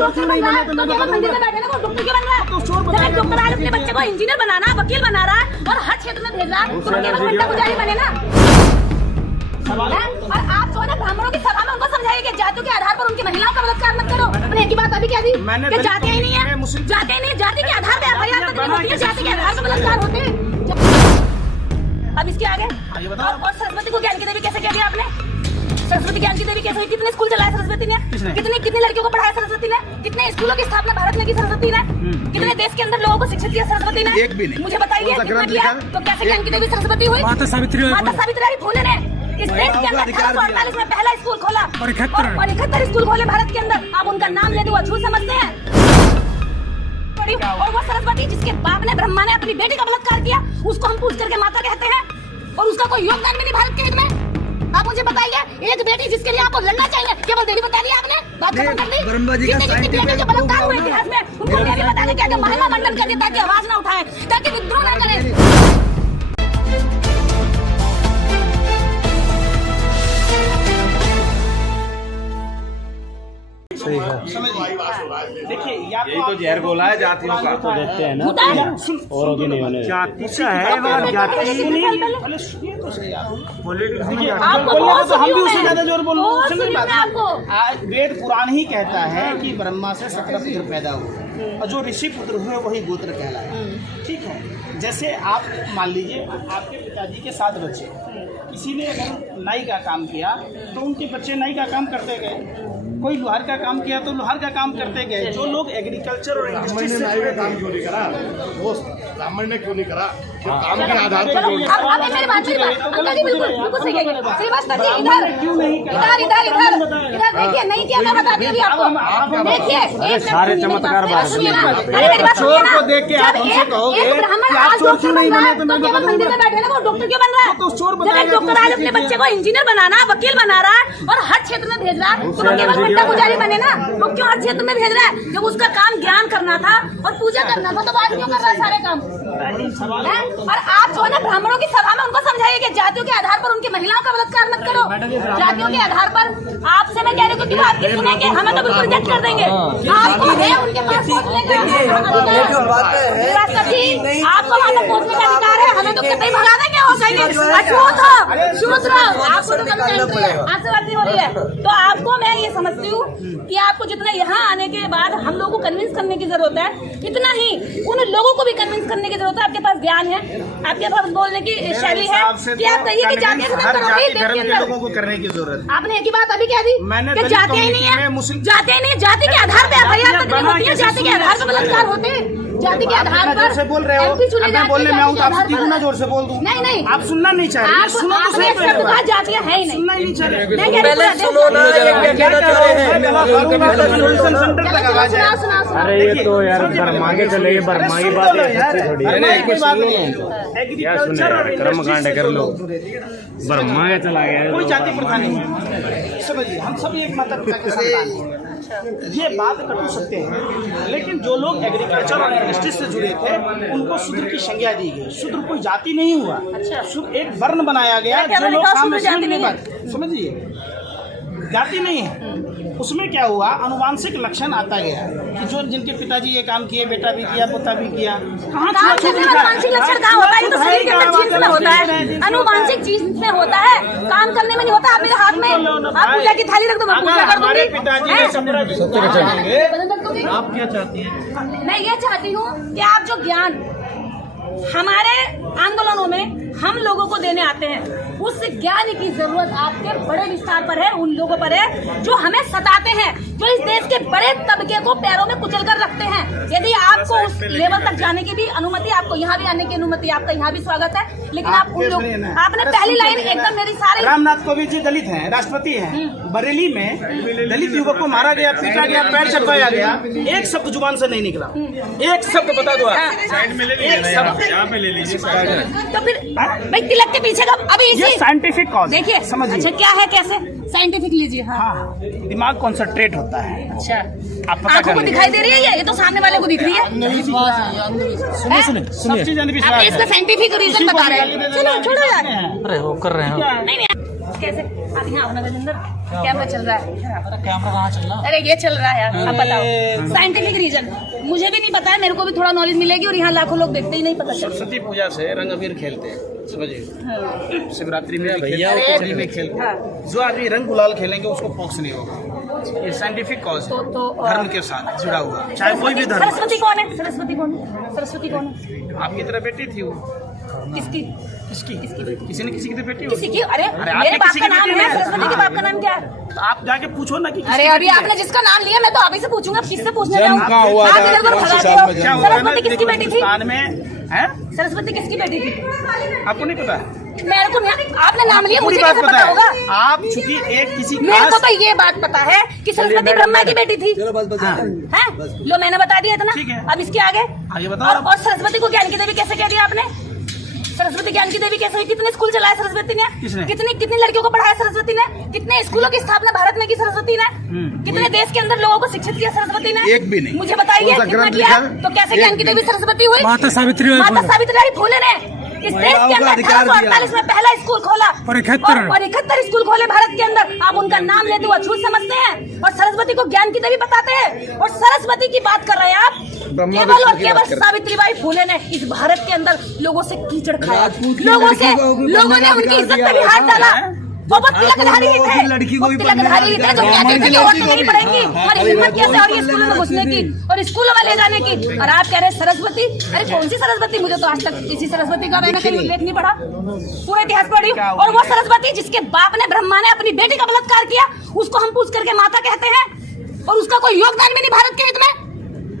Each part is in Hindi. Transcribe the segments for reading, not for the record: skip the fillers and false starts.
डॉक्टर बन रहा है तो केवल मंदिर में बैठे ना, वो डॉक्टर क्यों बन रहा है? जब डॉक्टर आज अपने बच्चे को इंजीनियर बनाना, वकील बना रहा है और हर क्षेत्र में भेज रहा है, तो केवल घंटा गुजारी बने ना। और आप जो है ब्राह्मणों की सभा में उनको समझाइए कि जातियों के आधार पर उनकी महिलाओं का बलात्कार मत करो। मैंने एक ही बात अभी कह दी कि जाति ही नहीं है, जाति नहीं, जाति के आधार पर एफआईआर तक होती है, जाति के आधार पर बलात्कार होते हैं। अब इसके आगे और सरस्वती को ज्ञान की देवी कैसे कह दिया आपने? सरस्वती ज्ञान की देवी कैसे हुई? कितने स्कूल चलाए सरस्वती ने? कितनी लड़कियों को पढ़ाया सरस्वती ने? कितने स्कूलों की स्थापना भारत में की सरस्वती ने? कितने देश के अंदर लोगों को शिक्षित किया सरस्वती ने? एक भी नहीं। मुझे बताइए कितना किया? तो कैसे ज्ञान की देवी सरस्वती हुई? माता सावित्रीबाई फुले ने इस देश के अंदर 1848 में पहला स्कूल खोला और 71 स्कूल खोले भारत के अंदर। आप उनका नाम लेते हुए अछूत समझते हैं। और वो सरस्वती जिसके बाप ने ब्रह्मा ने अपनी बेटी का बलात्कार किया, उसको हम पूछ करके माता कहते हैं और उसका कोई योगदान भी नहीं भारत के हित में। आप मुझे बताइए, एक बेटी जिसके लिए आपको लड़ना चाहिए, केवल देवी बता दी आपने, बात खत्म कर दी। जितनी बेटी जो बलात्कार हुए इतिहास में, उनको देवी बता दी क्या महिमा मंडन कर दी ताकि आवाज ना उठाए, ताकि विद्रोह ना करे। देखिए यही तो जहर बोला है जातियों का, तो देखते हैं ना, औरों की नहीं होने जाति से है जाति नहीं। तो हम भी उससे ज्यादा जोर बोल वेद पुराण ही कहता है कि ब्रह्मा से 17 पुत्र पैदा हुए और जो ऋषि पुत्र हुए वही गोत्र कहलाए। ठीक है, जैसे आप मान लीजिए आपके पिताजी के 7 बच्चे, किसी ने अगर नाई का काम किया तो उनके बच्चे नाई का काम करते गए, कोई लोहार का काम किया तो लोहार का काम करते गए। जो लोग एग्रीकल्चर और इंडस्ट्री से जुड़े काम क्यों नहीं करा वो ब्राह्मण ने, क्यों नहीं करा? काम के आधार पर बिल्कुल सही है। श्रीवास्तव जी इधर देखिए, नहीं किया मैं बताती हूँ आपको। देखिए सारे चमत्कार चोर को देख के आप हमसे कहोगे कि आप चोर क्यों नहीं बने, तो केवल मंदिर में बैठे ना, वो डॉक्टर क्यों बन रहा है? तो चोर जब डॉक्टर आज अपने बच्चे को इंजीनियर बनाना, वकील बना रहा है और हर क्षेत्र में भेज रहा है, तो केवल घंटा गुजारी बने ना। वो क्यों हर क्षेत्र में भेज रहा है? जब उसका काम ज्ञान करना था और पूजा करना था, तो बात क्यों कर रहा है सारे काम? और आप जो है ना ब्राह्मणों की सभा में उनको समझाइए कि जातियों के आधार पर उनकी महिलाओं का बलात्कार मत करो। जातियों के आधार पर आपसे मैं कह रही हूँ कि आपकी सुनेंगे, हमें तो बिल्कुल रिजेक्ट कर देंगे। आपको है उनके पास पहुंचने का आपको वहाँ तक पहुंचने का अधिकार है, हमें तो कहीं भगा देंगे। वो आपको तो आपसे बात नहीं हो रही है। तो आपको मैं ये समझती हूँ कि आपको जितना यहाँ आने के बाद हम लोगों को कन्विंस करने की जरूरत है, इतना ही उन लोगों को भी कन्विंस करने की जरूरत है। आपके पास ज्ञान है, आपके पास बोलने की शैली है कि आप कहिए कि जाति लोगों को करने की जरूरत है। आपने एक ही बात अभी कह दी कि जाति ही नहीं है, जाति नहीं है, जाति के आधार पर एफआईआर तक होती है, जाति के आधार पर बलात्कार होते हैं। जाति के आधार पर से बोल रहे हो, मैं बोलने में आऊँ तो आप कितना जोर से बोल दूं? नहीं, आप सुनना नहीं चाह रहे। सुनो तो सही पहले। जातियाँ है ही नहीं, सुनना ही नहीं चाह रहे। सुनो ना, अरे ये तो यार मांगे चले, मांगी बात एग्रीकल्चर और कर्मकांड कर लो, बर्मा के चला गया। कोई जाति प्रथा नहीं है, समझिए हम सभी एक माता पिता के संतान हैं। ये बात कर सकते हैं, लेकिन जो लोग एग्रीकल्चर और इंडस्ट्री से जुड़े थे उनको शूद्र की संज्ञा दी गई। शूद्र कोई जाति नहीं हुआ, एक वर्ण बनाया गया जो लोग काम में समझिए जाति नहीं है। उसमें क्या हुआ, अनुवांशिक लक्षण आता गया कि जो जिनके पिताजी ये काम किए, बेटा भी किया, पोता भी किया। अनुवांशिक लक्षण कहाँ होता है? ये तो शरीर के अंदर चीज में होता है, अनुवांशिक चीज में होता है, काम करने में नहीं होता। आप मेरे हाथ में आप पूजा की थाली रख दो, मैं पूजा कर दूंगी। आप क्या चाहती हैं? मैं ये चाहती हूँ कि आप जो ज्ञान हमारे आंदोलनों में हम लोगों को देने आते हैं, उस ज्ञान की जरूरत आपके बड़े विस्तार पर है, उन लोगों पर है जो हमें सताते हैं, जो इस देश के बड़े तबके को पैरों में कुचल कर रखते हैं। यदि आपको उस लेवल तक जाने की भी अनुमति, आपको यहाँ भी आने की अनुमति, आपका यहाँ भी स्वागत है, लेकिन आप उन लोग, आपने पहली लाइन एकदम मेरी सारी। रामनाथ कोविंद जी दलित हैं, राष्ट्रपति हैं। बरेली में दलित युवक को मारा गया, पीटा गया, पैर चढ़वाया गया, एक शब्द जुबान से नहीं निकला, एक शब्द बता दो एक शब्द यहाँ पे ले लीजिए। तो फिर भाई तिलक के पीछे का अभी ये साइंटिफिक कॉज देखिए, समझिए। अच्छा क्या है, कैसे साइंटिफिक लीजिए। हाँ, दिमाग कॉन्सेंट्रेट होता है। अच्छा, आप पता आंखों को दिखाई दे रही है ये तो सामने वाले को दिख रही है। सुनिए आप इसका साइंटिफिक रीजन बता रहे हैं। चलो छोड़ो यार, अरे वो कर रहे हैं नहीं कैसे आप यहाँ आओ ना गजेंद्र। कैमरा चल रहा है। कैमरा कहाँ चल रहा? अरे ये चल रहा है, अब बताओ साइंटिफिक रीजन। मुझे भी नहीं पता है, मेरे को भी थोड़ा नॉलेज मिलेगी और यहाँ लाखों लोग देखते ही नहीं पता चलता। सरस्वती पूजा से रंग अबीर खेलते हैं, समझिए। हाँ। शिवरात्रि में भी खेलते हैं, होली में खेलते हैं। जो आदमी रंग गुलाल खेलेंगे उसको पोक्स नहीं होगा। ये साइंटिफिक कॉज है, धर्म के साथ जुड़ा हुआ, चाहे कोई भी धर्म। सरस्वती कौन है? सरस्वती कौन है? सरस्वती कौन है? आपकी तरह बेटी थी वो। किसकी? किसकी? किसी ने किसी की तो बेटी किसी होगी। की? अरे मेरे बाप का नाम है सरस्वती के बाप का नाम क्या है? तो आप जाके पूछो ना कि अरे अभी आपने जिसका नाम लिया मैं तो आप ही से पूछूंगा, किससे पूछने जन्म जाऊँ? कहाँ हुआ आप था? इधर उधर कौन से भगाते साल हो। में जन्म? क्या हुआ है ना, सरस्वती किसकी बेटी थी? हिंदुस्तान में है, सरस्वती किसकी बेटी थी? आपको नहीं पता? मेरे को नहीं, आपने नाम लिया, पूरी मुझे बात कैसे पता पता होगा? है। आप चूंकि एक किसी मेरे को खास, तो ये बात पता है कि सरस्वती ब्रह्मा की बेटी थी। चलो बस हैं? लो मैंने बता दिया इतना, ठीक है। अब इसके आगे आगे बताओ। और सरस्वती को ज्ञान की देवी कैसे कह दिया आपने? सरस्वती ज्ञान की देवी कैसे हुई? कितने स्कूल चलाए सरस्वती ने? किसने? कितनी लड़कियों को पढ़ाया सरस्वती ने? कितने स्कूलों की स्थापना भारत में की सरस्वती ने? कितने देश के अंदर लोगों को शिक्षित किया सरस्वती ने? एक भी नहीं। मुझे बताइए कितना किया? तो कैसे ज्ञान की देवी सरस्वती हुई? माता सावित्रीबाई फुले ने इस देश के अंदर 1848 में पहला स्कूल खोला और 71 स्कूल खोले भारत के अंदर। आप उनका नाम लेते हुए अछूत समझते हैं और सरस्वती को ज्ञान की देवी बताते हैं। और सरस्वती की बात कर रहे हैं आप, केवल और केवल सावित्रीबाई फुले ने इस भारत के अंदर लोगों से कीचड़ खाया, लोगों ने उनकी इज्जत पे भी हाथ डाला। वो तिलकधारी थे, तिलकधारी थे जो कहते थे कि औरतें नहीं पढ़ेंगी। हमारी हिम्मत कैसे हो रही है स्कूलों में घुसने की और स्कूलों में ले जाने की? और आप कह रहे हैं सरस्वती? अरे कौन सी सरस्वती? मुझे तो आज तक इसी सरस्वती का मैंने कहीं उल्लेख नहीं पढ़ा, पूरा इतिहास पढ़ी। और वो सरस्वती जिसके बाप ने ब्रह्मा ने अपनी बेटी का बलात्कार किया, उसको हम पूछ करके माता कहते हैं और उसका कोई योगदान भी नहीं भारत के हित में।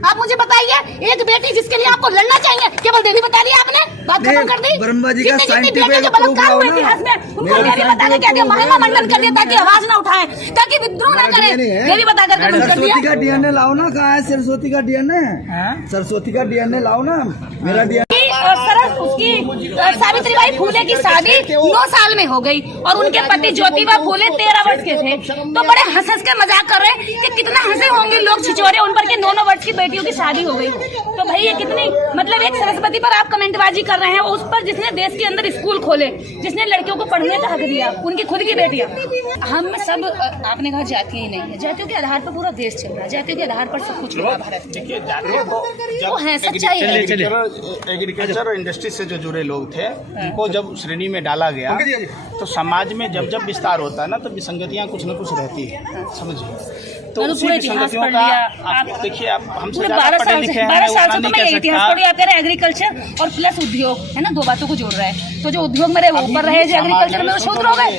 आप मुझे बताइए, एक बेटी जिसके लिए आपको लड़ना चाहिए केवल देवी बता दी आपने, बात खत्म कर दी। ब्रह्मा जी का जितनी बेटियों के बलात्कार हुए इतिहास में उनको देवी बता के कह दिया, महिमा मंडन कर दिया ताकि आवाज ना उठाए, ताकि विद्रोह ना करे। देवी बता करके बंद कर सरस्वती दिया। का डीएनए लाओ ना, कहाँ है सरस्वती का डीएनए? सरस्वती का डीएनए लाओ ना, मेरा डीएनए। और सरस उसकी सावित्रीबाई फुले की शादी 9 साल में हो गई और उनके पति ज्योतिबा फुले 13 वर्ष के थे। तो बड़े हंस हंस के मजाक कर रहे हैं कि कितना हंसे होंगे लोग छिछोरे उन पर के 9 वर्ष की बेटियों की शादी हो गई। तो भाई ये कितनी, मतलब एक सरस्वती पर आप कमेंटबाजी कर रहे हैं, उस पर जिसने देश के अंदर स्कूल खोले, जिसने लड़कियों को पढ़ने का हक दिया, उनकी खुद की बेटियां। हम सब, आपने कहा जातियां ही नहीं है, जातियों के आधार पर पूरा देश चल रहा है, जातियों के आधार पर सब कुछ हो रहा है भारत में। देखिए जातियों को वो है सच्चाई है। एग्रीकल्चर और इंडस्ट्री से जो जुड़े लोग थे उनको जब श्रेणी में डाला गया तो समाज में जब जब विस्तार होता है ना तो विसंगतियां कुछ न कुछ रहती है, समझिए। तो उसी विसंगतियों का आप देखिए, आप हमसे ज़्यादा पढ़े लिखे हैं, 12 साल से उतना तो मैं नहीं इतिहास कह पढ़ी। आप कह रहे हैं एग्रीकल्चर और प्लस उद्योग है ना, दो बातों को जोड़ रहा है। तो जो उद्योग में रहे वो ऊपर रहे, जो एग्रीकल्चर में वो शूद्र हो गए।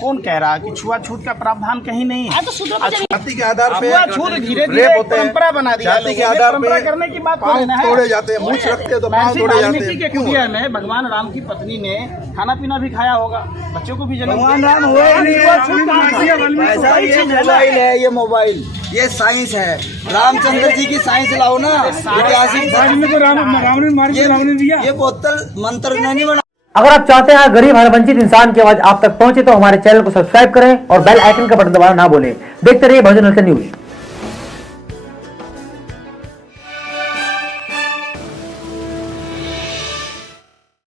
कौन कह रहा कि छुआछूत का प्रावधान कहीं नहीं है? तो शूद्रों को जमीन जाति के आधार पे छूआछूत धीरे धीरे परंपरा बना दिया। जाति के आधार परंपरा पे करने की बात पाँव तोड़े जाते हैं, मूछ रखते हैं तो पाँव तोड़े जाते वाल्मीकि के हैं। क्यों? कुटिया में भगवान राम की पत्नी ने खाना पीना भी खाया होगा, बच्चों को भी जन्म भगवान राम हुए नहीं है। ऐसा ये मोबाइल है, ये मोबाइल, ये साइंस है। रामचंद्र जी की साइंस लाओ ना, ऐतिहासिक ये बोतल मंत्र नहीं बना। अगर आप चाहते हैं गरीब हर वंचित इंसान की आवाज आप तक पहुंचे तो हमारे चैनल को सब्सक्राइब करें और बेल आइकन का बटन दबाना ना भूलें। देखते रहिए भोजन न्यूज।